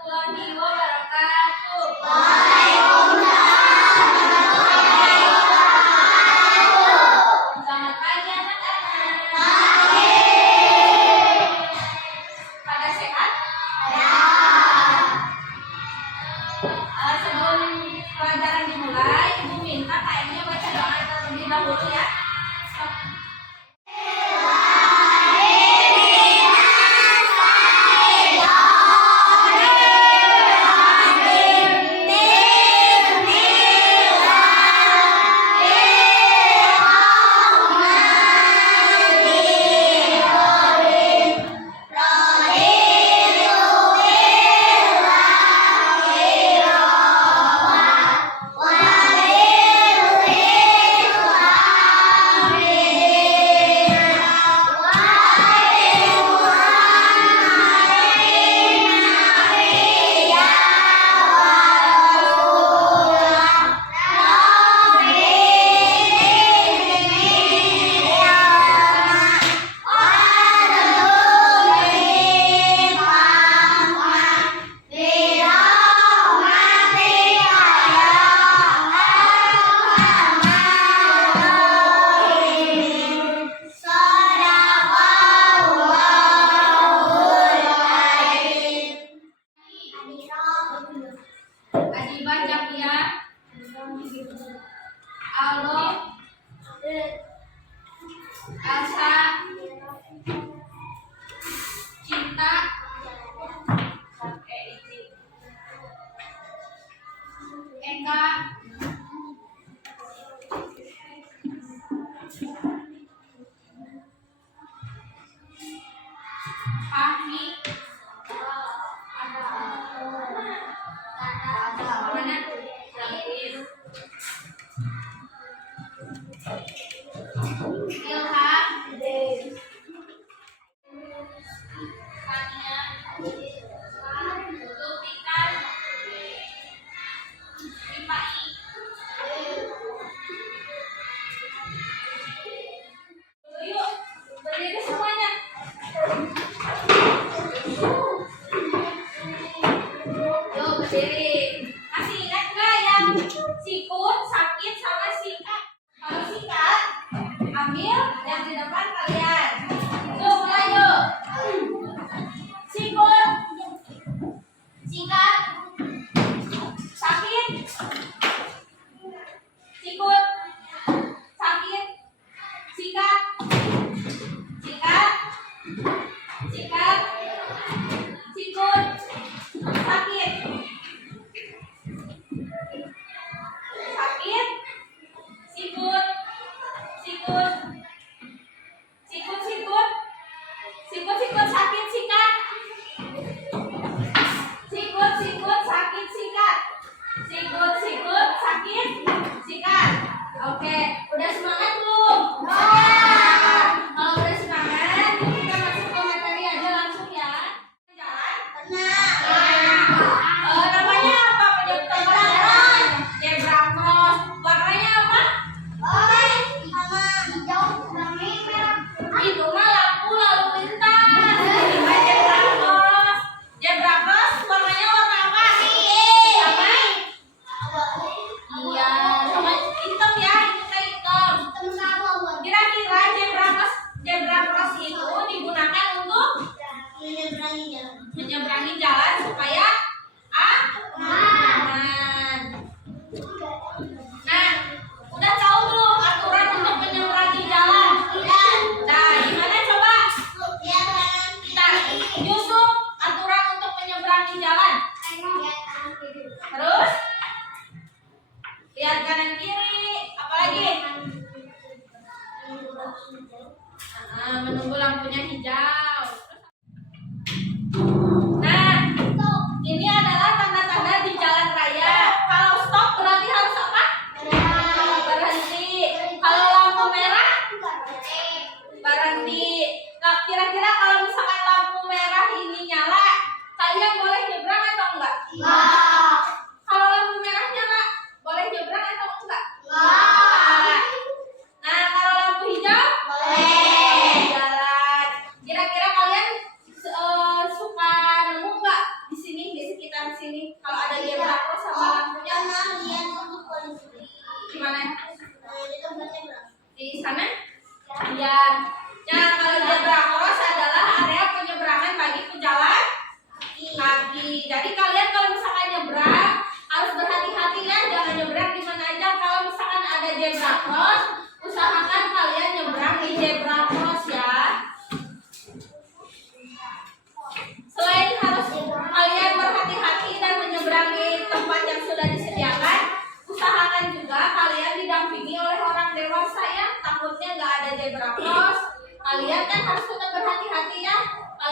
warahmatullahi wabarakatuh. Selamat pagi anak-anak. Pada sehat? Sebelum pelajaran dimulai, Ibu minta kayaknya baca doa terlebih dahulu ya. Adi baca ya. Allah, Asa, Cinta, Eka, Fahmi, mana? Ilham, Tania, Zulfikar, Rifai, yuk berdiri semuanya. Yuk berdiri. Masih ingat nggak yang sikut, sakit sama sikat? Kalau sikat, ambil yang di depan kalian. Yuk mulai yuk. Sikut, sikat, sakit, sikut, sakit, sikat, sikat, sikat, sikut, sakit, sakit, sikut, sikut, sikut, sikut, sikut, sikut, sakit, sikat, sikut, sikut, sakit, sikat, sikut, sikut, sakit, sikat. Oke, udah semangat belum? Kalau udah semangat, kita masuk ke materi aja langsung ya. Jalan? Namanya apa? Penyebab jalan? Zebra cross. Warnanya apa? Itu mah lampu lalu lintas. Zebra cross. Zebra cross warnanya warna apa? Sama? Iya, sama hitam ya. Itu kayak hitam. Kira-kira zebra cross itu digunakan untuk menyeberangi jalan supaya aman. Nah, udah tahu belum aturan untuk menyeberangi jalan? Nah, gimana coba? Nah, Yusuf, aturan untuk menyeberangi jalan. Terus lihat kanan kiri, apalagi? Menunggu lampunya hijau. Nah,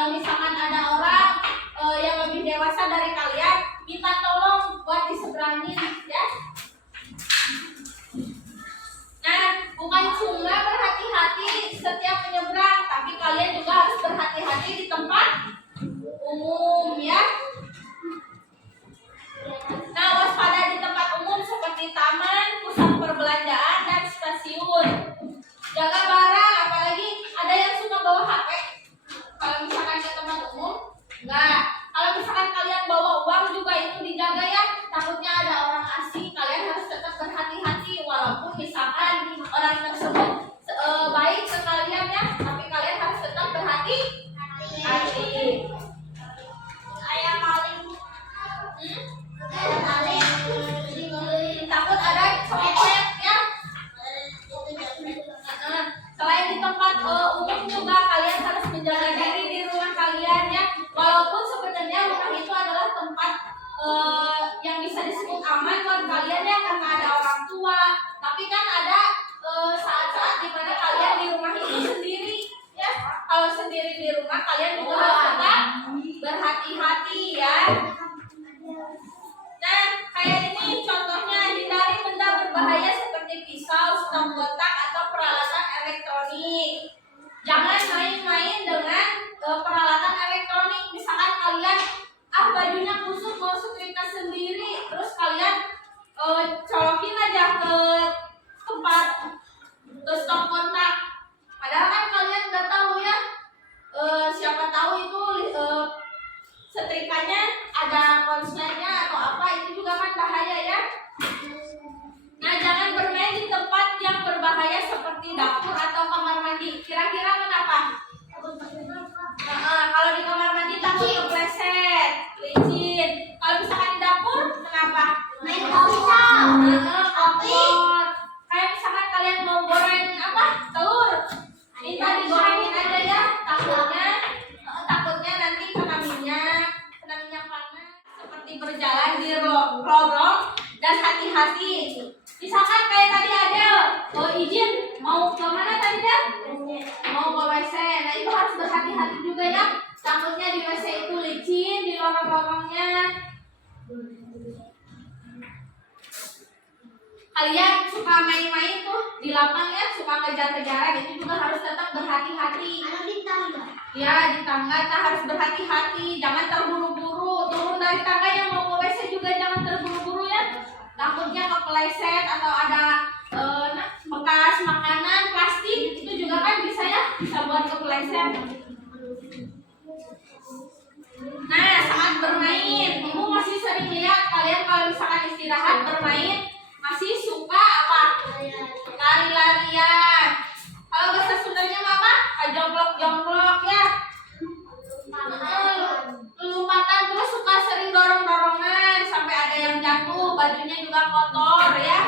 kalau misalkan ada orang yang lebih dewasa dari kalian, minta tolong buat diseberangin ya. Nah, bukan cuma berhati-hati setiap menyeberang, tapi kalian juga harus berhati-hati di tempat umum ya. Nah, waspada di tempat umum seperti taman, pusat perbelanjaan, dan stasiun. Jaga barang, apalagi ada yang suka bawa HP. Kalau misalkan ke tempat umum, enggak. Kalau misalkan kalian bawa uang juga itu dijaga ya. Takutnya ada orang asing, kalian harus tetap berhati-hati. Walaupun misalkan orang tersebut baik ke kalian ya, tapi kalian harus tetap berhati-hati. Ayah maling. Takut ada copet ya. Selain di tempat umum juga kalian harus menjaga diri di rumah kalian ya. Walaupun sebenarnya rumah itu adalah tempat yang bisa disebut aman buat kalian ya, karena ada orang tua. Tapi kan ada saat-saat dimana kalian di rumah itu sendiri ya. Kalau sendiri di rumah kalian juga harus tetap berhati-hati ya. Nah, kayak ini contohnya, hindari benda berbahaya seperti pisau, stop kotak, atau peralatan elektronik. Jangan main-main dengan peralatan elektronik. Misalkan kalian bajunya kusut mau setrika sendiri, terus kalian colokin aja ke tempat stop kontak. Padahal kan kalian nggak tahu ya, siapa tahu itu setrikanya ada konsletnya atau apa, itu juga kan bahaya ya. Nah, jangan bermain di tempat yang berbahaya seperti dapur atau kamar mandi. Kira-kira kenapa? Kalau di kamar mandi takut kepleset, licin. Kalau misalkan di dapur, kenapa? Main kompor. Kompor. Kayak misalkan kalian mau goreng apa? Telur. Minta digorengin aja ya. Takutnya nanti kena minyak panas. Seperti berjalan di lorong dan hati-hati. Misalkan kayak tadi ada izin mau ke mana tadi Dan? Mau ke WC. Nah, itu harus berhati-hati juga ya. Takutnya di WC itu licin di lorong-lorongnya. Kalian suka main-main tuh di lapang ya, suka kejar-kejaran, itu juga harus tetap berhati-hati. Ya, di tangga kita harus berhati-hati, jangan terburu-buru. Turun dari tangga yang mau ke WC juga jangan terburu-buru ya. Takutnya kepleset atau ada bekas makanan plastik, itu juga kan bisa ya, bisa buat kepleset. Nah, saat bermain, ibu masih sering lihat kalian kalau misalkan istirahat bermain masih suka apa? Lari-larian. Kalau bahasa Sundanya apa? Jonglok-jonglok ya. Lompatan, terus suka sering dorong-dorongan sampai ada yang jatuh, bajunya juga kotor ya.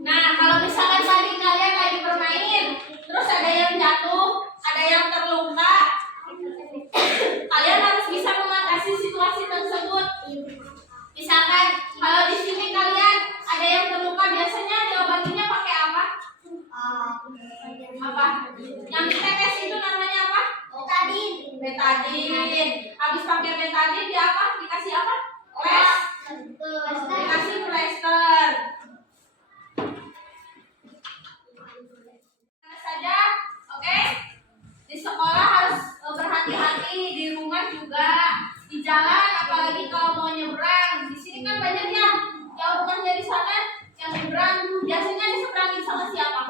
Nah, kalau misalkan tadi kalian lagi bermain, terus ada yang jatuh, ada yang terluka, kalian harus bisa mengatasi situasi tersebut. Misalkan kalau di sini kalian ada yang terluka, biasanya diobatinya pakai apa? Apa? Yang ditetes itu namanya apa? Betadin. Habis pakai betadin dia apa? Dikasih apa? Dikasih plester. Saja, oke? Di sekolah harus berhati-hati, di rumah juga, di jalan, apalagi kalau mau nyebrang. Di sini kan banyak ya, yang rumahnya di sana, yang nyebrang. Biasanya diseberangin sama siapa?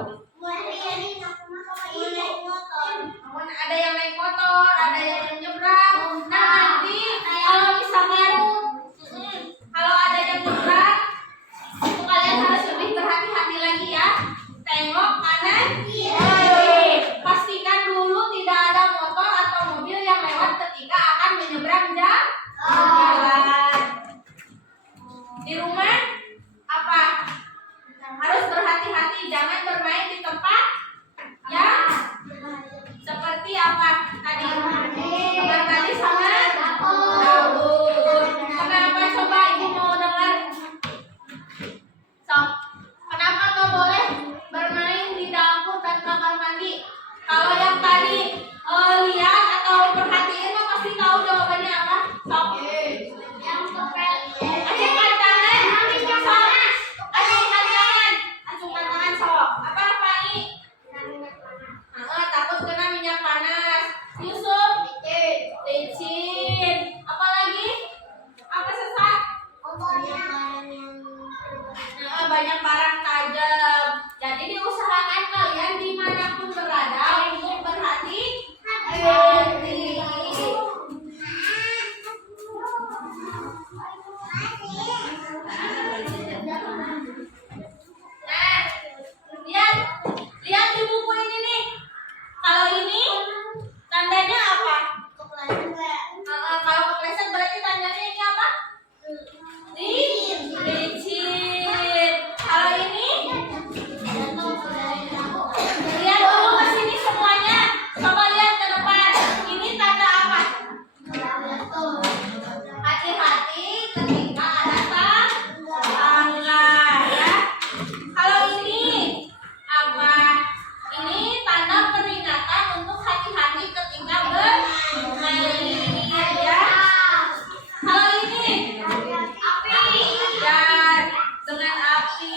Ada yang naik motor, ada yang nyebrang. Nah, nanti kalau misalkan kalau ada yang nyebrang, itu kalian harus lebih berhati-hati lagi ya. Tengok kanan kiri. Pastikan dulu tidak ada motor atau mobil yang lewat ketika akan menyeberang jalan. Di rumah apa? Harus berhati-hati, jangan bermain di tempat yang seperti apa tadi? Kamar mandi sama dapur. Kenapa coba ibu mau dengar? So, kenapa nggak boleh usahakan kalian dimanapun berada untuk berhati-hati. Nah, lihat di buku ini nih. Kalau ini tandanya apa? Kalau kepleset berarti tandanya ini apa? Licin. Kalau ini lihat dulu ke sini semuanya. Coba lihat ke depan. Ini tanda apa? Hati-hati ketika ada tangga ya. Kalau ini apa? Ini tanda peringatan untuk hati-hati ketika bermain ya. Kalau ini api dan dengan api.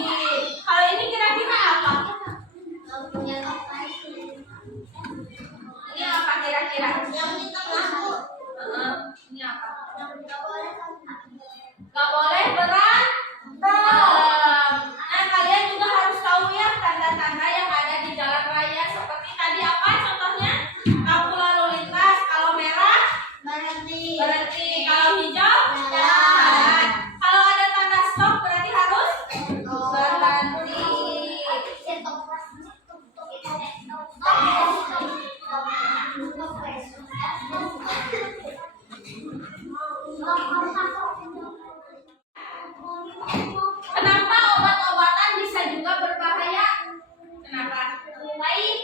Kalau ini kira-kira apa? Ini apa kira-kira? Ini apa? Gak boleh berantem. Nah, kalian juga harus tahu ya tanda-tanda yang ada di jalan raya. Seperti tadi apa contohnya? Lampu lalu lintas. Kalau merah berhenti. Kalau hijau jalan. Kalau ada tanda stop berarti harus berhenti. Kenapa obat-obatan bisa juga berbahaya? Kenapa? Baik.